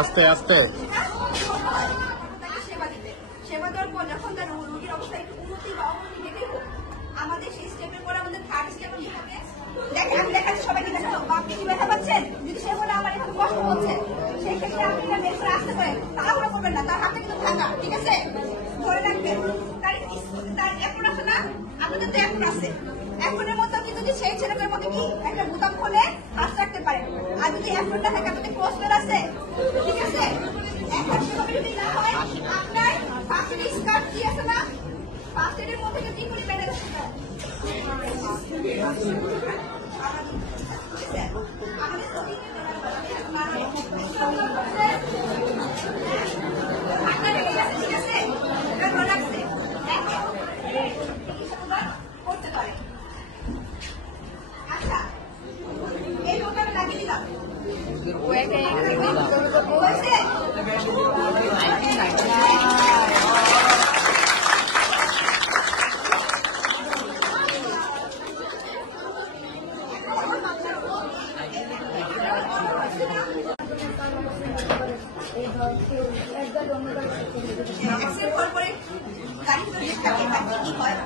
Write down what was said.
আস্তে আস্তে সেবা দিবে। সেবা দেওয়ার পর যখন তার রোগীর অবস্থা একটু উন্নতি বা অবনতি দেখে আমাদের সেই স্টেপের পরে আমাদের থার্ড স্টেপ কি হবে? দেখেন আমি দেখাচ্ছি, সবাইকে দেখাবো। আপনি কি ব্যথা পাচ্ছেন? যদি সে বলে আমার এখন কষ্ট হচ্ছে, সেই ক্ষেত্রে আপনি এটা বের করে আসতে পারেন, তাড়াহুড়ো করবেন না, তার হাতে কিন্তু থাকা, ঠিক আছে? ধরে রাখবেন। তার এখন আছে না, আপনাদের তো এখন আছে। এখনের মতো কিন্তু যে সেই ছেলেটার মতো কি একটা বোতাম খুলে হাত রাখতে পারেন। আর যদি এখনটা থাকে আপনাদের ক্লোজমেট আছে, ঠিক আছে? এখন সেভাবে যদি না হয় আপনার ফার্স্ট এড স্কার্ট কি আছে না, ফার্স্ট এডের মধ্যে যে টিপুরি ব্যান্ডেজ আছে করতে পারে। আচ্ছা, এই লোকটা লাগিয়ে দিলাম হয়েছে। পরে গাড়ি কি হয়